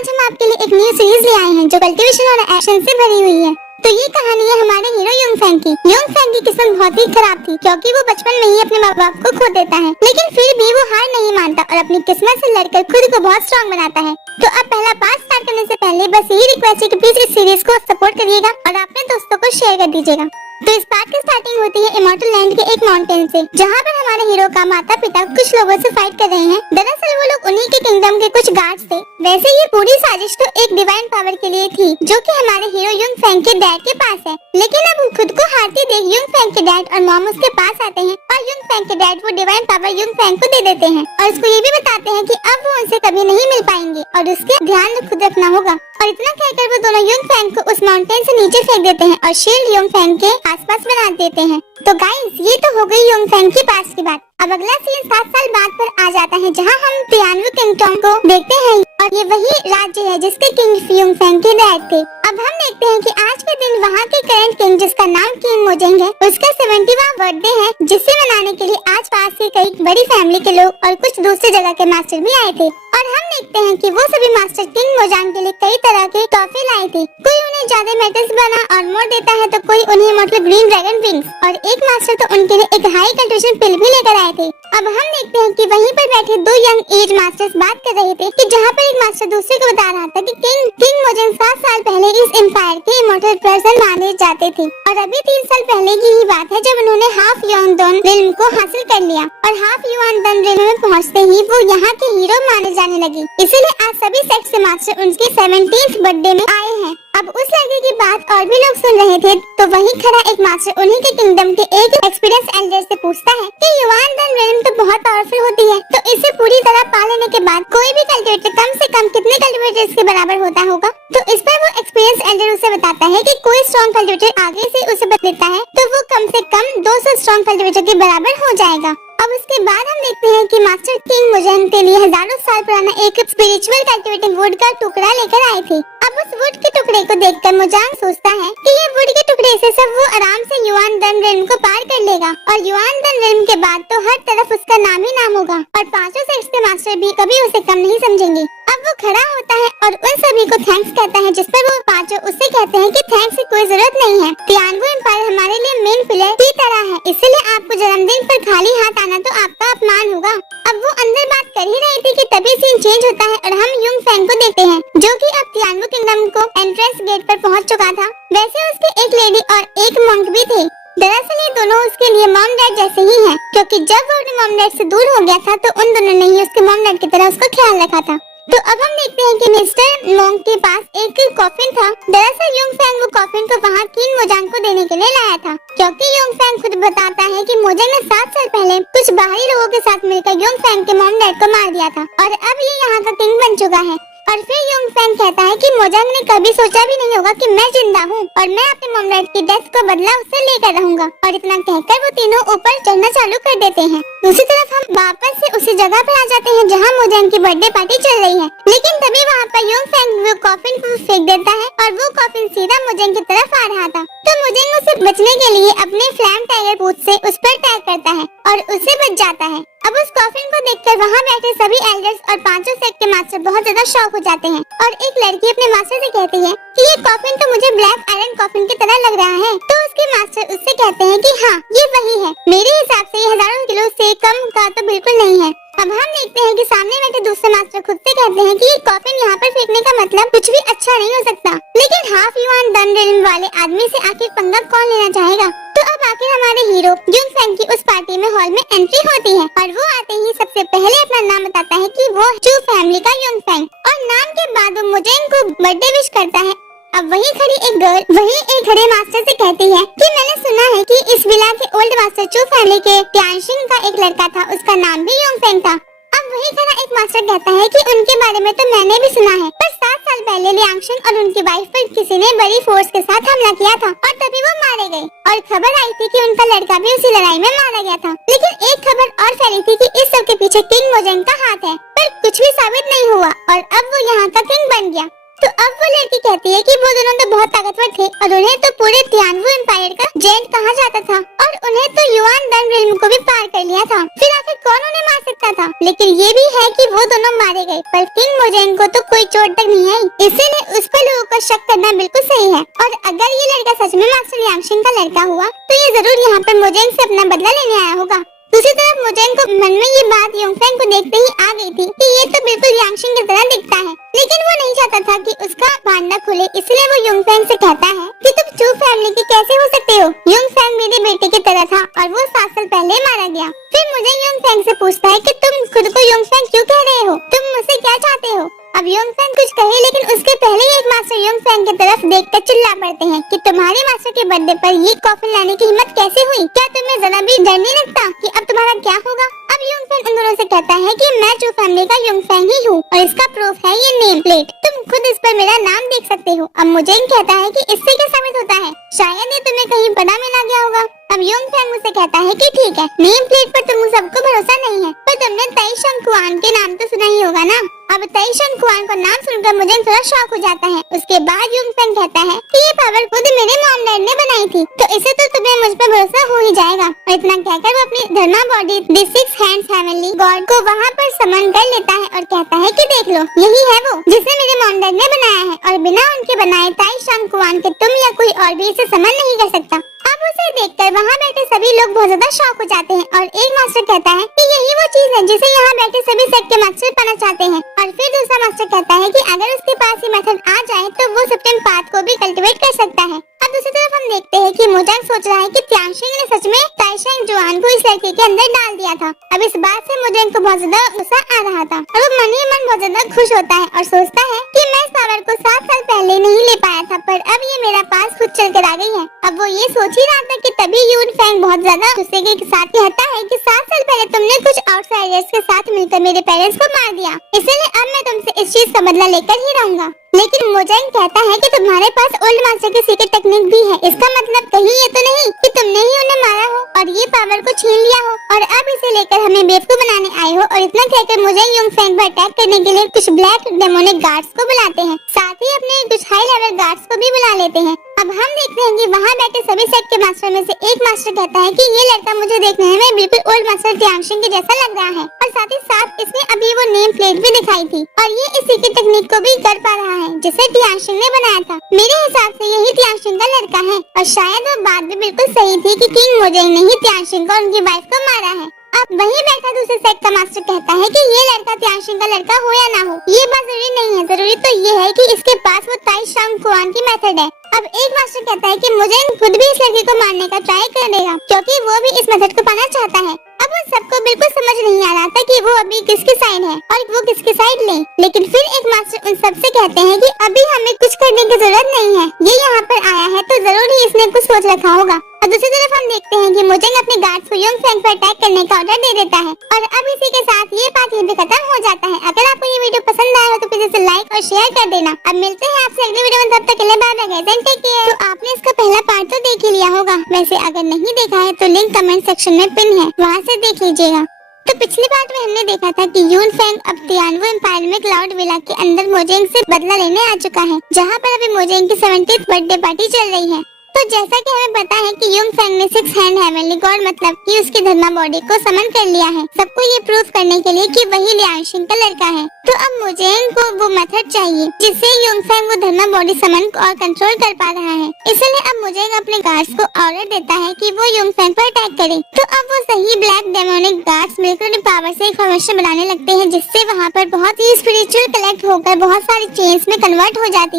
आज हम आपके लिए एक न्यू सीरीज ले आए हैं जो कल्टीवेशन और एक्शन से भरी हुई है। तो ये कहानी है हमारे हीरो युंगफैंग की। युंगफैंग की किस्मत बहुत ही खराब थी क्योंकि वो बचपन में ही अपने माँ बाप को खो देता है, लेकिन फिर भी वो हार नहीं मानता और अपनी किस्मत से लड़कर खुद को बहुत स्ट्रॉन्ग बनाता है। तो अब पहला पार्ट स्टार्ट करने से पहले बस यही रिक्वेस्ट है कि प्लीज इस सीरीज को सपोर्ट करिएगा और अपने दोस्तों को शेयर कर दीजिएगा। तो इस पार्ट की स्टार्टिंग होती है इमॉर्टल लैंड के एक माउंटेन से, जहाँ पर हमारे हीरो का माता पिता कुछ लोगों से फाइट कर रहे हैं। दरअसल वो लोग उन्हीं के किंगडम के कुछ गार्ड्स थे। वैसे ये पूरी साजिश तो एक डिवाइन पावर के लिए थी जो कि हमारे हीरो युंगफैंग के डैड के पास है, लेकिन अब खुद को हारते देख युंगफैंग के डैड और मॉम उसके पास आते हैं और युंगफैंग के डैड वो डिवाइन पावर युंगफैंग को दे देते हैं और उसको ये भी बताते हैं कि अब वो उनसे कभी नहीं मिल पाएंगे और उसके ध्यान खुद रखना होगा। और इतना कहकर वो दोनों युंगफैंग को उस माउंटेन से नीचे फेंक देते हैं और शील्ड युंगफैंग के आसपास बना देते हैं। तो गाइस, ये तो हो गई युंगफैंग की पास्ट की बात। अब अगला सीन 7 साल बाद पर आ जाता है जहाँ हम तियानवु किंगडम को देखते हैं और ये वही राज्य है जिसके किंग युंगफैंग के डैड थे। अब हम देखते हैं कि आज के दिन वहाँ के करंट किंग जिसका नाम किंग मोजेंग है, उसका 70वां बर्थडे है, जिसे मनाने के लिए आज पास के कई बड़ी फैमिली के लोग और कुछ दूसरी जगह के मास्टर भी आए थे। और हम देखते हैं कि वो सभी मास्टर किंग मोजांग के लिए कई तरह के तोहफे लाए थे। कोई उन्हें ज्यादा मेटल्स बना आर्मर देता है तो कोई उन्हें मतलब ग्रीन ड्रैगन विंग्स, और एक मास्टर तो उनके लिए एक हाई कल्टीवेशन पिल भी लेकर आए थे। अब हम देखते हैं कि वहीं पर बैठे दो यंग एज मास्टर्स बात कर रहे थे कि जहाँ पर एक मास्टर दूसरे को बता रहा था कि किंग मोजेंग 7 साल पहले इस एम्पायर के इमॉर्टल पर्सन माने जाते थे और अभी 3 साल पहले की ही बात है जब उन्होंने हाफ युआनडन रिल्म को हासिल कर लिया और हाफ युआनडन रिल्म में पहुँचते ही वो यहाँ के हीरो माने जाने लगे। इसीलिए आज सभी सेक्स के मास्टर उनके 17th बर्थडे में आए हैं। अब उस लड़के की बात और भी लोग सुन रहे थे तो वहीं खड़ा एक मास्टर उन्हीं के किंगडम के एक एक्सपीरियंस एल्डर से पूछता है कि युआनडन रिल्म तो बहुत पावरफुल होती है, तो इसे पूरी तरह पा लेने के बाद कोई भी कल्टीवेटर कम से कम कितने कल्टीवेटर्स के बराबर होता होगा। तो इस पर वो एक्सपीरियंस एल्डर उसे बताता है कि कोई स्ट्रॉन्ग कल्टीवेटर आगे से उसे बतलाता है तो वो कम से कम 200 स्ट्रॉन्ग कल्टीवेटर के बराबर हो जाएगा। अब उसके बाद हम देखते हैं कि मास्टर किंग मोजेंग के लिए हजारों साल पुराना एक स्पिरिचुअल कल्टीवेटिंग वुड का टुकड़ा लेकर आए थे। अब उस वुड के टुकड़े को देखकर मोजांग सोचता है कि ये वुड के टुकड़े से सब वो आराम से युआनडन रिल्म को पार कर लेगा और युआनडन रिल्म के बाद तो हर तरफ उसका नाम ही नाम होगा और पांचों सेक्स के मास्टर भी कभी उसे कम नहीं समझेंगे। अब वो खड़ा होता है और उन सभी को थैंक्स कहता है, जिस पर वो पांचों उससे कहते हैं कि थैंक्स की कोई जरूरत नहीं है, तियानवु एम्पायर हमारे लिए मेन पिलर की तरह है, इसलिए आपको जन्मदिन पर खाली हाथ आना तो आपका अपमान होगा। अब वो अंदर बात कर ही रही थी कि तभी सीन चेंज होता है और हम युंगफैंग को देखते हैं जो कि अब तियानवु किंगडम को एंट्रेंस गेट पर पहुंच चुका था। वैसे उसके एक लेडी और एक मंक भी थे। दरअसल ये दोनों उसके लिए मॉम डैड जैसे ही हैं, क्योंकि जब वो अपने मॉम डैड से दूर हो गया था तो उन दोनों ने ही उसके मॉम डैड की तरह उसका ख्याल रखा था। तो अब हम देखते हैं कि मिस्टर मोंग के पास एक कॉफिन था। दरअसल युंगफैंग वो कॉफिन को वहाँ किंग मोजांग को देने के लिए लाया था, क्योंकि युंगफैंग खुद बताता है कि मोजेंग ने 7 साल पहले कुछ बाहरी लोगों के साथ मिलकर युंगफैंग के मॉम डैड को मार दिया था और अब ये यहाँ का किंग बन चुका है। और फिर युंगफैंग कहता है कि मोजेंग ने कभी सोचा भी नहीं होगा कि मैं जिंदा हूँ और मैं अपने मॉम डैड की डेथ को बदला उससे लेकर रहूंगा। और इतना कहकर वो तीनों ऊपर चढ़ना चालू कर देते हैं। दूसरी तरफ हम वापस से उसी जगह पर आ जाते हैं जहाँ मोजेंग की बर्थडे पार्टी चल रही है, लेकिन तभी वहाँ पर युंगफैंग वो कॉफिन को फेंक देता है और वो कॉफिन सीधा मोजेंग की तरफ आ रहा था। तो मोजेंग उसे बचने के लिए अपने फ्लैम टाइगर बूथ से उस पर टैग करता है और उससे बच जाता है। अब उस कॉफिन को देखकर वहाँ बैठे सभी एल्डर्स और पांचों सेक्ट के मास्टर बहुत ज्यादा शॉक हो जाते हैं और एक लड़की अपने मास्टर से कहती है कि ये कॉफिन तो मुझे ब्लैक आयरन कॉफिन की तरह लग रहा है। तो उसके मास्टर उससे कहते हैं कि हाँ, ये वही है, मेरे हिसाब से ये हजारों किलो से कम का तो बिल्कुल नहीं है। अब हम देखते हैं कि सामने बैठे दूसरे मास्टर खुद से कहते हैं कि ये कॉफिन यहाँ पर फेंकने का मतलब कुछ भी अच्छा नहीं हो सकता, लेकिन हाफ युआनडन रिल्म वाले आदमी से आखिर पंगा कौन लेना चाहेगा। तो अब आखिर हमारे हीरो युंगफैंग की उस पार्टी में हॉल में एंट्री होती है और वो आते ही सबसे पहले अपना नाम बताता है कि वो चू फैमिली का युंगफैंग, और नाम के बाद वो मोजेंग को बर्थडे विश करता है। अब वहीं खड़ी एक गर्ल वहीं एक खड़े मास्टर से कहती है कि मैंने सुना है कि इस विला के ओल्ड मास्टर चू फैमिली के त्यानशिंग का एक लड़का था, उसका नाम भी युंगफैंग था। अब वहीं खड़ा एक मास्टर कहता है कि उनके बारे में तो मैंने भी सुना है, पर 7 साल पहले लियांगशिंग और उनकी वाइफ पर किसी ने बड़ी फोर्स के साथ हमला किया था और तभी वो मारे गए और खबर आई थी कि उनका लड़का भी उसी लड़ाई में मारा गया था। लेकिन एक खबर और फैली थी कि इस सब के पीछे किंग मोजेंग का हाथ है, पर कुछ भी साबित नहीं हुआ और अब वो यहाँ का किंग बन गया। तो अब वो लड़की कहती है कि वो दोनों तो बहुत ताकतवर थे और उन्हें तो पूरे तियानवु एम्पायर का जेंट कहा जाता था और उन्हें तो युआन डन रिल्म को भी पार कर लिया था। फिर आखिर कौन उन्हें मार सकता था? लेकिन ये भी है कि वो दोनों मारे गए पर किंग मोजेंग को तो कोई चोट तक नहीं आई, इसीलिए उस पर लोगों का शक करना बिल्कुल सही है। और अगर ये लड़का सच में मास्टर यांगशिंग का लड़का हुआ तो ये जरूर यहाँ पर मोजेंग से अपना बदला लेने आया होगा। दूसरी तरफ मोजेंग को मन में ये बात योंगफेंग को देखते ही आ गई थी कि ये तो बिल्कुल यांगशिंग की तरह दिखता है, लेकिन वो नहीं चाहता था कि उसका भांडा खुले, इसलिए वो योंगफेंग से कहता है कि तुम चू फैमिली के कैसे हो सकते हो? योंगफेंग मेरे बेटे की तरह था और वो 7 साल पहले मारा गया। फिर मुझे योंगफेंग से पूछता है कि तुम खुद को योंगफेंग क्यों कह रहे हो? तुम मुझसे क्या चाहते हो? अब योंगफेंग कुछ कहे लेकिन उसके पहले ही एक मास्टर योंगफेंग की तरफ देखकर चिल्ला पड़ते हैं कि तुम्हारे मास्टर के बर्थडे पर ये कॉफिन लाने की हिम्मत कैसे हुई? क्या तुम्हें जरा भी डर नहीं लगता कि अब तुम्हारा क्या होगा? अब योंगफेंग उन दोनों से कहता है कि मैं चू फैमिली का योंगफेंग ही हूँ और इसका प्रूफ है ये नेम प्लेट, तुम खुद इस पर मेरा नाम देख सकते हो। अब मोजेंग कहता है कि इससे क्या साबित होता है? शायद ये तुम्हें कहीं बड़ा में ना गया होगा। अब योंगफेंग मुझसे कहता है कि ठीक है, नेम प्लेट पर तुम सबको भरोसा नहीं है, पर तुमने ताई शंकुआन के नाम तो सुना ही होगा ना। अब ताई शंकुआन का नाम सुनकर मुझे थोड़ा शॉक हो जाता है। उसके बाद योंगफेंग कहता है कि ये पावर खुद मेरे मॉम डैड ने बनाई थी, तो इसे तो तुम्हें मुझ पर भरोसा हो ही जाएगा। और इतना कहकर वो अपनी dharma body the 6 hands heavenly god को वहाँ पर समन कर लेता है और कहता है कि देख लो, यही है वो जिसे मेरे मॉम डैड ने बनाया है और बिना उनके बनाए ताई शंकुआन के तुम या कोई और भी इसे समन नहीं कर सकता। अब उसे देखकर वहाँ बैठे सभी लोग बहुत ज्यादा शॉक हो जाते हैं और एक मास्टर कहता है कि यही वो चीज है जिसे यहाँ बैठे सभी सेट के मास्टर पाना चाहते हैं। और फिर दूसरा मास्टर कहता है कि अगर उसके पास ये मेथड आ जाए तो वो सेप्टेम पाथ को भी कल्टीवेट कर सकता है। अब दूसरी तरफ हम देखते हैं कि मोजांग सोच रहा है कि त्यांगशिंग ने सच में ताइशेंग जुआन को इस लड़के के अंदर डाल दिया था। अब इस बात से मोजांग को बहुत ज्यादा गुस्सा आ रहा था और वो मन ही मन बहुत ज्यादा खुश होता है और सोचता है कि मैं इस पावर को 7 साल पहले नहीं ले पाया था, पर अब ये मेरा पास खुद चल कर आ गई है। अब वो ये सोच ही रहा था कि तभी योंगफेंग बहुत ज्यादा गुस्से के साथ कहता है कि 7 साल पहले तुमने कुछ आउटसाइडर्स के साथ मिलकर मेरे पेरेंट्स को मार दिया, इसलिए अब मैं तुमसे इस चीज का बदला लेकर ही रहूंगा। लेकिन मोजांग कहता है कि तुम्हारे पास ओल्ड मास्टर की सीक्रेट टेक्निक भी है, इसका मतलब कहीं ये तो नहीं कि तुमने ही उन्हें मारा हो और ये पावर को छीन लिया हो और अब इसे लेकर हमें बेवकूफ बनाने आए हो। और इतना कहकर मोजांग योंगफेंग पर अटैक करने के लिए कुछ ब्लैक डेमोनिक गार्ड्स को बुलाते हैं, साथ ही अपने कुछ हाई लेवल गार्ड्स को भी बुला लेते हैं। अब हम देखते हैं कि वहाँ बैठे सभी सेट के मास्टर में से एक मास्टर कहता है कि ये लड़का मुझे देखने में बिल्कुल ओल्ड मास्टर त्यांगशिंग के जैसा लग रहा है और साथ ही साथ इसने अभी वो नेम प्लेट भी दिखाई थी और ये इस सीक्रेट टेक्निक को भी कर पा रहा है जिसे त्यांगशिंग ने बनाया था। मेरे हिसाब से यही त्यांगशिंग का लड़का है और शायद वो बात भी बिल्कुल सही थी कि किंग मोजेंग ने ही त्यांगशिंग को उनकी वाइफ को मारा है। अब वहीं बैठा दूसरे सेट का मास्टर कहता है कि ये लड़का त्यांगशिंग का लड़का हो या ना हो ये बात जरूरी नहीं है, जरूरी तो ये है कि इसके पास वो ताई शंकुआन की मेथड है। अब एक मास्टर कहता है कि मुझे खुद भी इस लड़के को मारने का ट्राई करेगा क्योंकि वो भी इस मेथड को पाना चाहता है। अब उन सबको बिल्कुल समझ नहीं आ रहा था कि वो अभी किसकी साइड है और वो किसकी साइड ले। लेकिन फिर एक मास्टर उन सबसे कहते हैं कि अभी हमें कुछ करने की जरूरत नहीं है, ये यहाँ पर आया है तो जरूर ही इसने कुछ सोच रखा होगा। और दूसरी तरफ हम देखते हैं कि मोजेंग अपने गार्ड्स को योंगफेंग पर अटैक करने का ऑर्डर दे देता है और अब इसी के साथ ये पार्ट यहीं पे खत्म हो जाता है। अगर आपको ये वीडियो पसंद आया हो तो प्लीज इसे लाइक और शेयर कर देना। अब मिलते हैं आपसे अगले वीडियो में, तब तक के लिए bye bye guys and take care. तो आपने इसका पहला पार्ट तो देख ही लिया होगा, वैसे अगर नहीं देखा है तो लिंक कमेंट सेक्शन में पिन है, वहाँ से देख लीजिएगा। तो पिछली पार्ट में हमने देखा था कि योंगफेंग अब तियानवु एम्पायर में क्लाउड विला के अंदर मोजेंग से बदला लेने आ चुका है, जहाँ पर अभी मोजेंग की 70th बर्थडे पार्टी चल रही है। तो जैसा कि हमें पता है कि योंगफेंग ने 6 हैंड हेवनली गॉड मतलब कि उसकी धर्मा बॉडी को समन कर लिया है, सबको ये प्रूफ करने के लिए कि वही लियांगशिंग का लड़का है। तो अब मोजेंग को वो मेथड चाहिए जिससे योंगफेंग वो धर्मा बॉडी समन और कंट्रोल कर पा रहा है, इसलिए अब मोजेंग अपने गार्ड्स को ऑर्डर देता है कि वो योंगफेंग पर अटैक करे। तो अब वो सही ब्लैक डेमोनिक गार्ड्स मिलकर पावर से एक फॉर्मेशन बनाने लगते हैं जिससे वहाँ पर बहुत ही स्पिरिचुअल कलेक्ट होकर बहुत सारी चेन्स में कन्वर्ट हो जाती है।